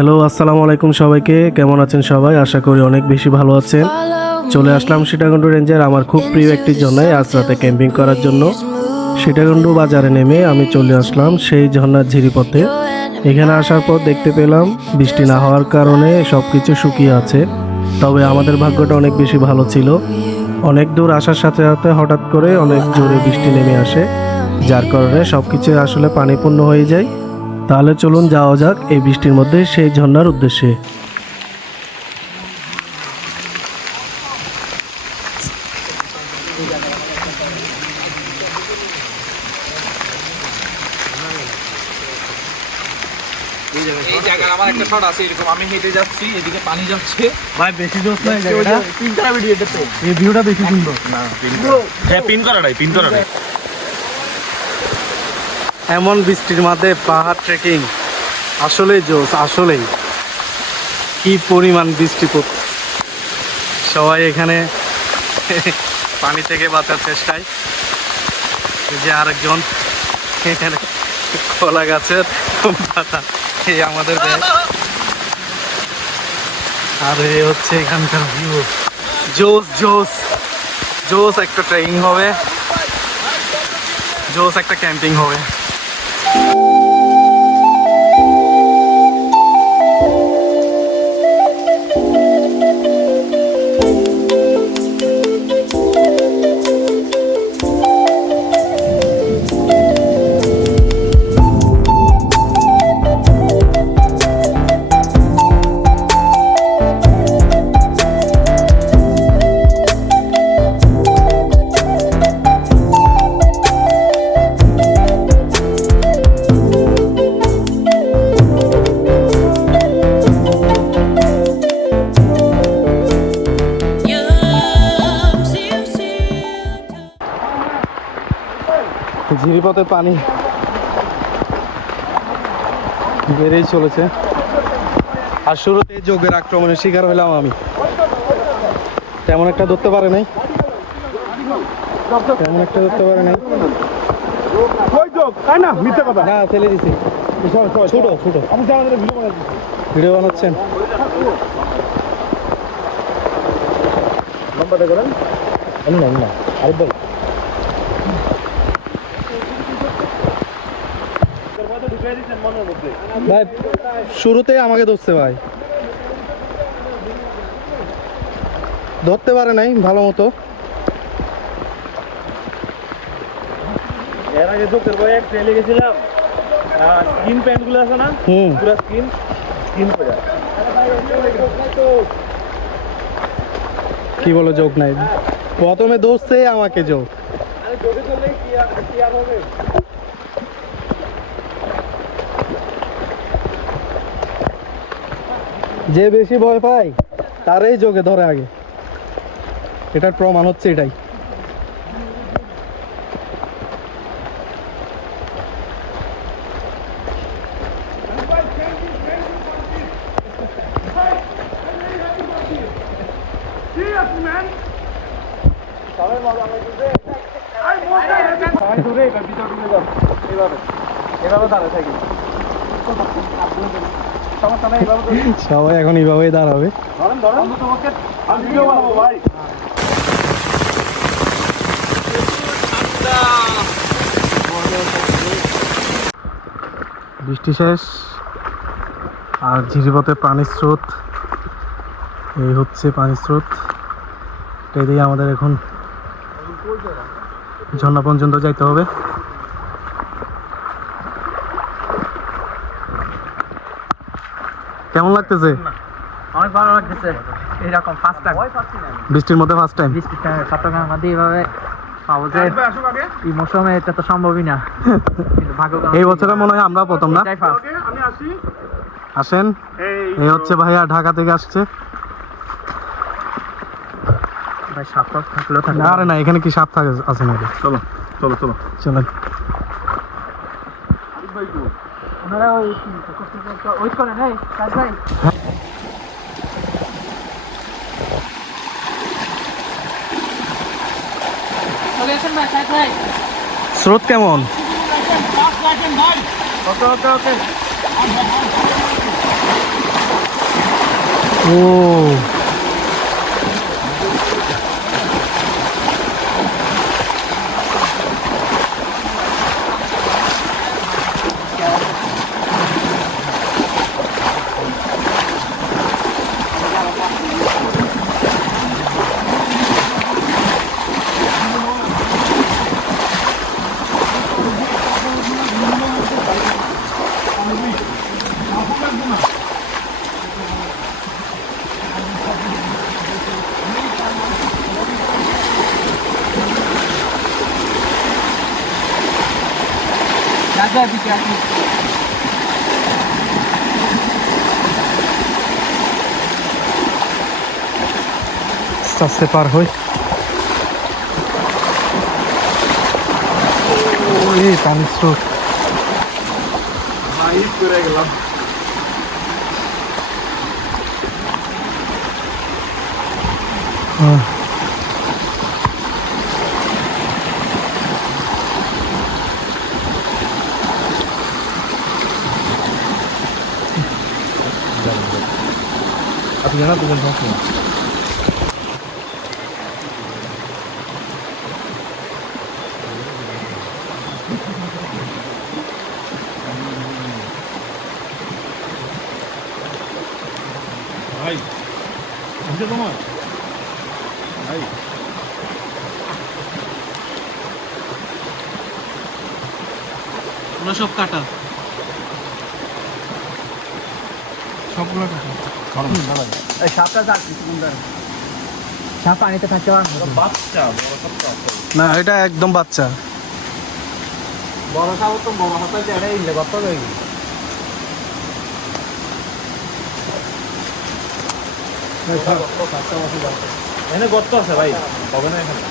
Hello, আসসালামু আলাইকুম সবাইকে। কেমন আছেন সবাই? আশা করি অনেক বেশি ভালো আছেন। চলে আসলাম সীতাকুণ্ড রেঞ্জের আমার খুব প্রিয় একটি ঝর্ণায় আজ রাতে ক্যাম্পিং করার জন্য। সীতাকুণ্ড বাজারে নেমে আমি চলে আসলাম সেই ঝর্ণার ঝিরিপথে। এখানে আসার পর দেখতে পেলাম বৃষ্টি না হওয়ার কারণে সব কিছু শুকিয়ে আছে। তবে আমাদের ভাগ্যটা অনেক বেশি ভালো ছিল। অনেক দূর আসার সাথে সাথে হঠাৎ করে অনেক জোরে বৃষ্টি নেমে আসে, যার কারণে সব কিছু আসলে পানিপূর্ণ হয়ে যায়। তাহলে চলুন যাওয়া যাক এই বৃষ্টির মধ্যে সেই ঝর্ণার উদ্দেশ্যে। এই জায়গায় আমার একটা শট আছে এরকম, আমি হেঁটে যাচ্ছি, এদিকে পানি যাচ্ছে। ভাই বেশি জোস নাই জায়গাটা। পিন করা ভিডিও এটাতে। এই ভিউটা বেশি সুন্দর। না, পিন করাটাই। এমন বৃষ্টির মধ্যে পাহাড় ট্রেকিং আসলেই জোস, আসলেই কি পরিমাণ বৃষ্টি পড়ছে। সবাই এখানে পানি থেকে বাঁচার চেষ্টায়। এই যে আরেকজন এখানে কলা গাছের পাতা, এই আমাদের ব্যাগ। আর এই হচ্ছে এখানকার ভিউ। জোস জোস জোস একটা ট্রেকিং হবে, জোস একটা ক্যাম্পিং হবে। ঝিরিপথে পানি বেড়েই চলেছে। আর শুরুতে যোগের আক্রমণের শিকার হলাম আমি। তেমন একটা ধরতে পারে নাই। না, ফেলে দিছি। ছোট ভিডিও বানাচ্ছেন। ভাই শুরুতে আমাকে ধরছে, ভাই ধরতে পারে নাই ভালো মতো। এর আগে তো করবো এক ট্রেলে গেছিলাম, স্কিন প্যান্ট গুলো আছে না, পুরো স্কিন করে। কি বলো যোগ নাই? প্রথমে ধরছে আমাকে যোগ। যে বেশি ভয় পায় তারই যোগে ধরে আগে, এটার প্রমাণ হচ্ছে এটাই। সবাই এখন এইভাবেই দাঁড়াবে। বৃষ্টি শেষ আর ঝিরিপথে পানির স্রোত। এই হচ্ছে পানির স্রোত। এদিকে আমাদের এখন ঝর্ণা পর্যন্ত যাইতে হবে। কেমন লাগতেছে? অনেক ভালো লাগতেছে। এরকম ফার্স্ট টাইম বৃষ্টির মধ্যে ফার্স্ট টাইম বৃষ্টির টাইমে চট্টগ্রামের মধ্যে এইভাবে পাবো যে এই মৌসুমে, এটা তো সম্ভবই না। কিন্তু ভাগ্য এই বছরে মনে হয় আমরা প্রথম না। এটাই ফার্স্ট। আসেন, এই হচ্ছে ভাইয়া ঢাকা থেকে আসছে। ভাই সাপ থাকলেও থাকে আরে না, এখানে কি সাপ থাকে আছে নাকি? চলো চলেন। ওনারা ওয়েট করেন। এই কাজ ভাই, চলে আসেন ভাই, কাজ ভাই। স্রোত কেমন? ওকে ওকে ওকে আস্তে আস্তে পার হই। ওই পানির স্রোত। করে গেলাম। আপনি জানা দুজন থাকবেন। ভাই বুঝতে তোমার ভাই ওরা সব কাটা, সবগুলো টাকা এই সাপটা যাক সুন্দর সাপ পানিতে থাকতে পারে না। বাচ্চা বড় সবটা না, এটা একদম বাচ্চা। বড় সাপ তো বড় হাতে এটা ইলে কত হয়ে গেল। এখানে গর্ত আছে ভাই, হবে না এখানে?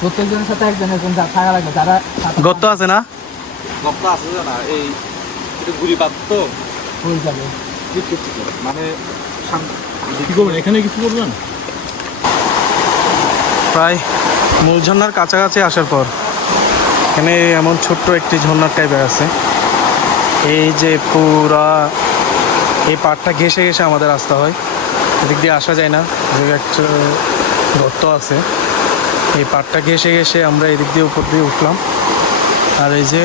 প্রত্যেকজনের সাথে একজন একজন থাকা লাগবে, যারা গর্ত আছে না? গপ্তা আছে না, এই একটু গুলি পাত তো হয়ে যাবে। মানে কি করবেন এখানে, কিছু করবেন? প্রায় মূল ঝর্ণার কাছাকাছি আসার পর এখানে এমন ছোট্ট একটি ঝর্ণার টাইপের আছে। এই যে পুরা এই পাড়টা ঘেঁষে ঘেঁষে আমাদের রাস্তা হয়, এদিক দিয়ে আসা যায় না, একটা গর্ত আছে। এই পাড়টা ঘেঁষে ঘেঁষে আমরা এদিক দিয়ে উপর দিয়ে উঠলাম, আর এই যে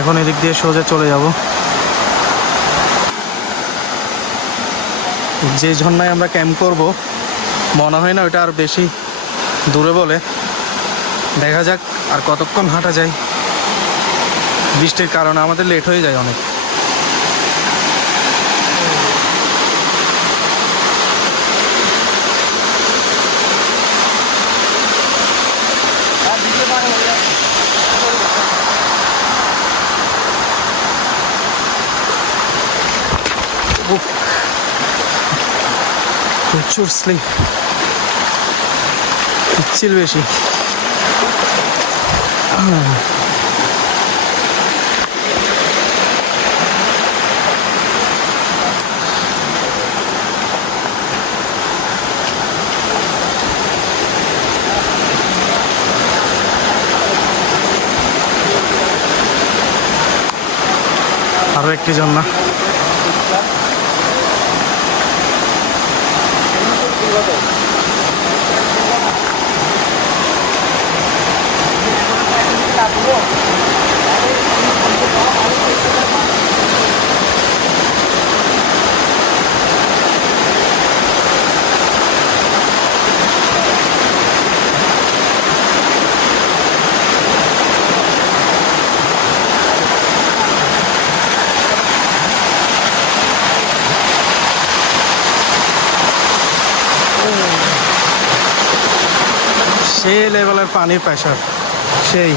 এখন এদিক দিয়ে সোজা চলে যাব। যে ঝর্ণায় আমরা ক্যাম্প করব মনে হয় না ওটা আর বেশি দূরে বলে, দেখা যাক আর কতক্ষণ হাঁটা যায়। বৃষ্টির কারণে আমাদের লেট হয়ে যায় অনেক। প্রচুর স্লিপ, পিচ্ছিল বেশি। আরো একটি ঝর্ণা। সেই লেভেলের পানির প্রেশার, সেই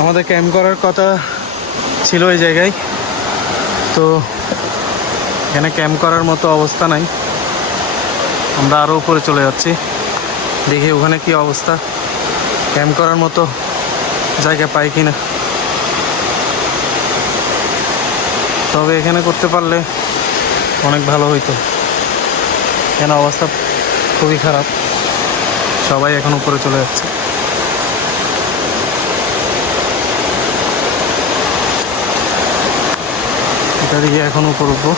আমাদের ক্যাম্প করার কথা ছিল এই জায়গায়, তো এখানে ক্যাম্প করার মতো অবস্থা নাই। আমরা আরও উপরে চলে যাচ্ছি, দেখি ওখানে কি অবস্থা, ক্যাম্প করার মতো জায়গা পাই কিনা। তবে এখানে করতে পারলে অনেক ভালো হইতো, এখানে অবস্থা খুবই খারাপ, সবাই এখন উপরে চলে যাচ্ছে। এটা দিকে এখন উপর উঠবো।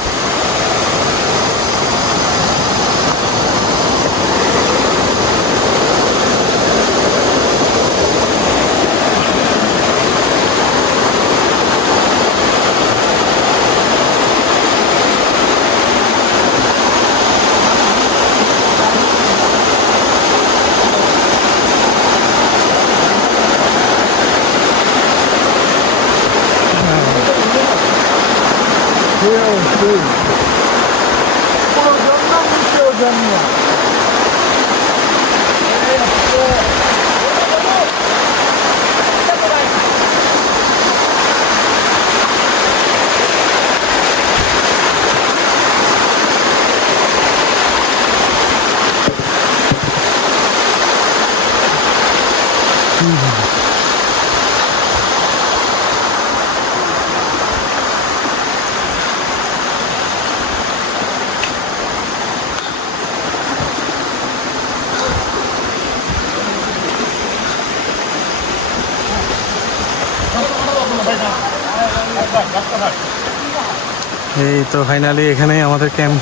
এই তো ফাইনালি এখানেই আমাদের ক্যাম্প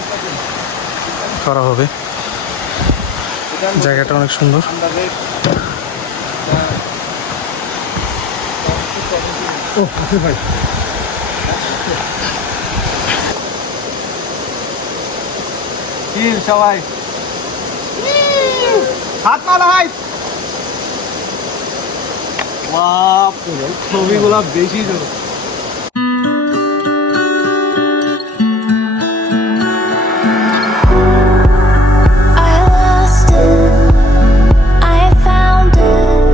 করা হবে। জায়গাটা অনেক সুন্দর। সবাই হাত মালা হাই ছবিগুলো বেশি তো। I lost it, I found it.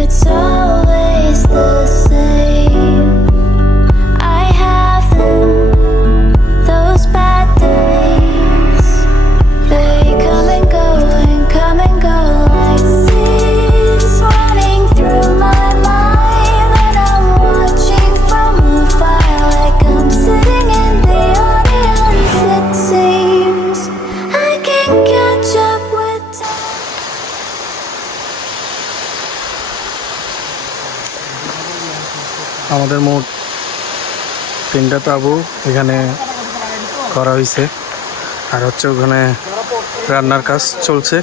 It's always the same. I have them, those bad days. They come and go like seas running through my mind. And I'm watching from afar like I'm sitting in the audience. It seems I can't catch up with time. আমাদের মোট 3টা তাঁবু এখানে করা হয়েছে, আর হচ্ছে ওখানে রান্নার কাজ চলছে।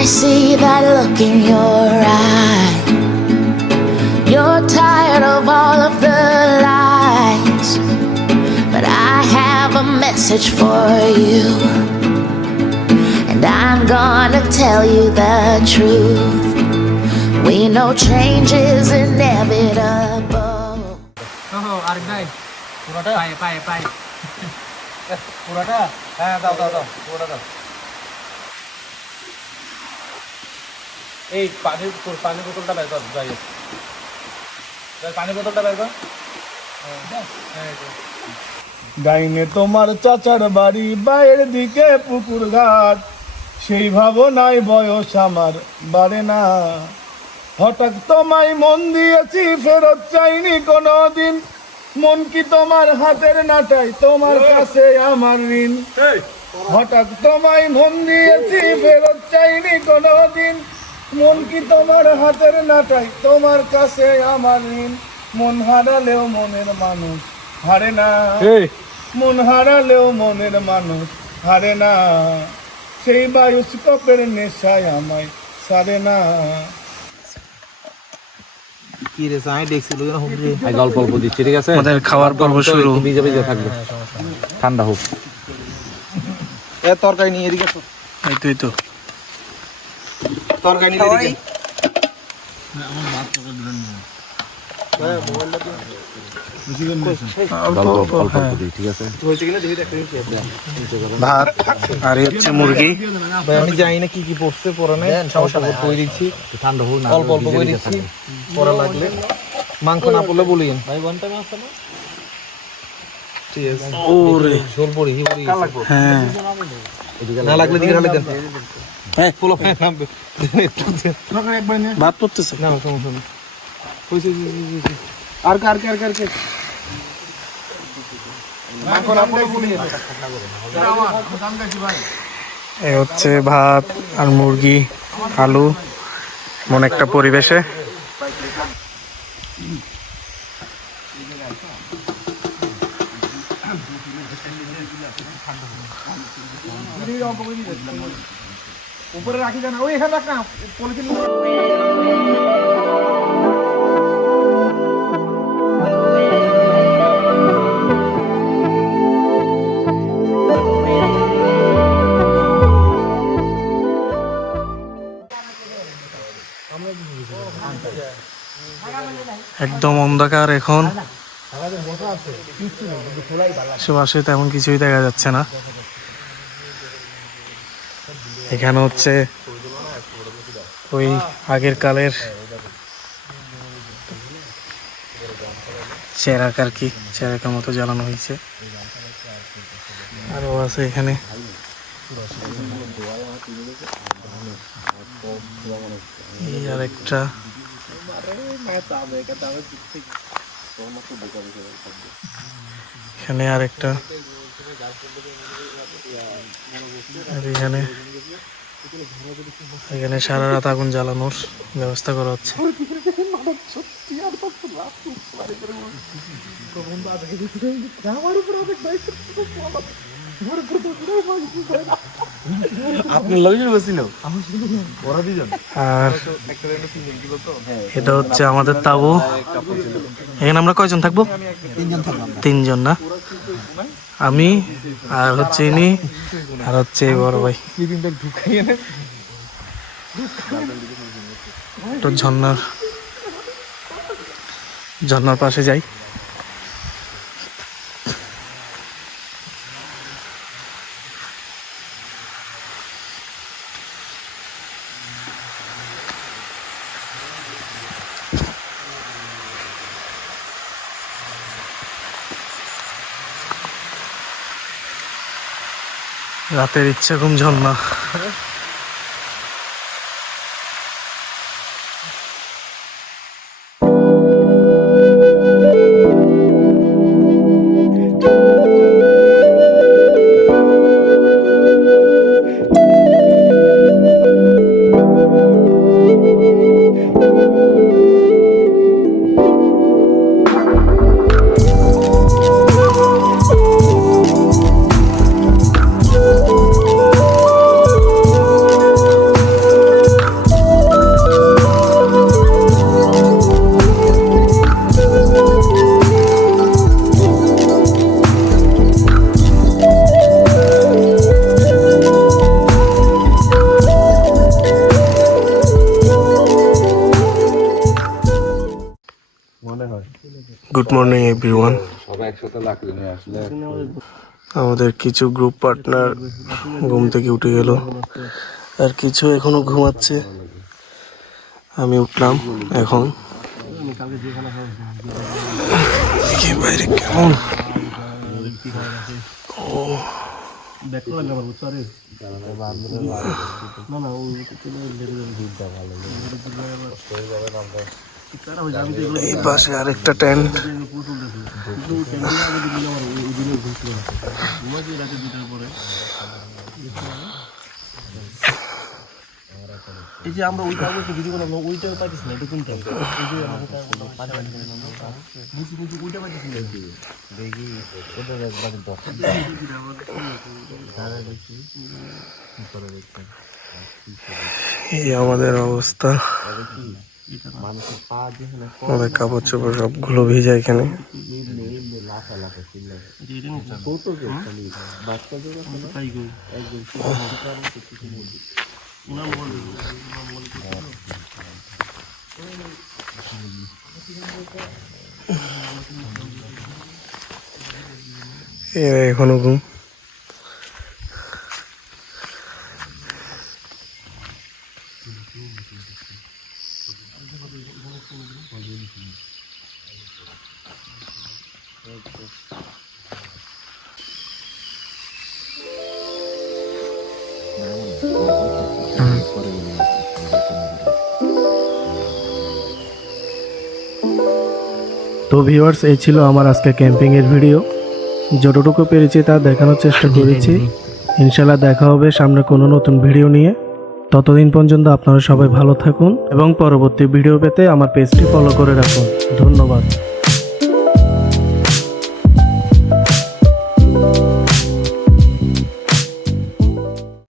I see that look in your eye. You're tired of all of the lies, but I have a message for you, and I'm gonna tell you the truth. We know change is inevitable. আরেক নাই পুরোটা পায়ে পায়ে পুরোটা হ্যাঁ দাও দাও দাও পুরোটা দাও। এই পানির বোতলটা বের কর, যাই হোক। পানির বোতলটা বের কর। ডাইনে তোমার চাচার বাড়ি, বাইরের দিকে পুকুর ঘাট, সেই ভাবনায় বয়স আমার বাড়ে না। হঠাৎ তোমায় মন দিয়েছি, ফেরত চাইনি কোনোদিন। মন কি তোমার হাতের নাটাই, তোমার কাছে আমার ঋণ। হঠাৎ তোমায় মন দিয়েছি, ফেরত চাইনি কোনোদিন। মন কি তোমার হাতের নাটাই, তোমার কাছে আমার ঋণ। মন হারালেও মনের মানুষ হারে না, মন হারালেও মনের মানুষ হারে না। সেই বায়ুস্কোপের নেশায় আমায় সারে না। কি রে সাই দেখছিল যেন হুম রে আগে অল্প অল্প দিচ্ছি, ঠিক আছে? আমাদের খাওয়ার পর্ব শুরু। ভিজে ভিজে থাকবে, ঠান্ডা হোক। এ তরকারি নিয়ে এদিকে আসো। এই তো তরকারি নিয়ে এদিকে। ভাত আর এই হচ্ছে মুরগি। ভাই আমি জানি না কি কি পড়ছে পরানে, সমস্যা করে দিচ্ছি, ঠান্ডা হোক না, অল্প অল্প করে দিচ্ছি, পরা লাগলে মাংস না পড়লে বলিন ভাই। ওয়ান টাইম আসছে না, ঠিক আছে? ওরে ঝোল পড়ি হি পড়ি, হ্যাঁ না লাগলে দিকে ঢালে দেন। হ্যাঁ ফুল ফ্যান নামবে ভাত পড়তেছে না, সমস্যা নেই। আর কার কার কার কার মাংস না পড়লে বলিয়েন। এ হচ্ছে ভাত আর মুরগি আলু এমন একটা পরিবেশে। উপরে রাখি দেন, ওই এখানে রাখ না পলিথিন। একদম অন্ধকার এখন, আশেপাশে তেমন কিছুই দেখা যাচ্ছে না। এখানে হচ্ছে ওই আগের কালের চেরাক আর কি, চেরাকের মতো জ্বালানো হয়েছে। আরো আছে এখানে এই আরেকটা, এখানে আরেকটা, আর এখানে এখানে সারা রাত আগুন জ্বালানোর ব্যবস্থা করা হচ্ছে। আর এটা হচ্ছে আমাদের তাবু। এখানে আমরা কয়জন থাকবো? তিনজন না? আমি আর হচ্ছে ইনি আর হচ্ছে এই বড় ভাই। তো ঝর্ণার পাশে যাই। রাতের ইচ্ছে ঘুম ঝর্ণা। Good morning everyone. আমাদের কিছু গ্রুপ পার্টনার ঘুম থেকে উঠে গেল, আর কিছু এখনো ঘুমাচ্ছে। আমি উঠলাম এখন। বাইরে কেমন এই পাশে আরেকটা টেন্ট। এই যে আমরা ওইটা ভিডিও করলাম, ওইটাও পাইতেছি না, এটা কোনটা? ওইটা পাইতেছি না, দেখি ওদের একবার এই আমাদের অবস্থা। আমাদের কাপড় চোপড় সবগুলো ভিজা এখানে। এরা এখনো ঘুম। তো ভিউয়ার্স, এই ছিল আমার আজকে ক্যাম্পিং এর ভিডিও। যতটুকু পেরেছি তা দেখানোর চেষ্টা করেছি। ইনশাল্লাহ দেখা হবে সামনে কোনো নতুন ভিডিও নিয়ে। ততদিন পর্যন্ত আপনারা সবাই ভালো থাকুন এবং পরবর্তী ভিডিও পেতে আমার পেজটি ফলো করে রাখুন। ধন্যবাদ।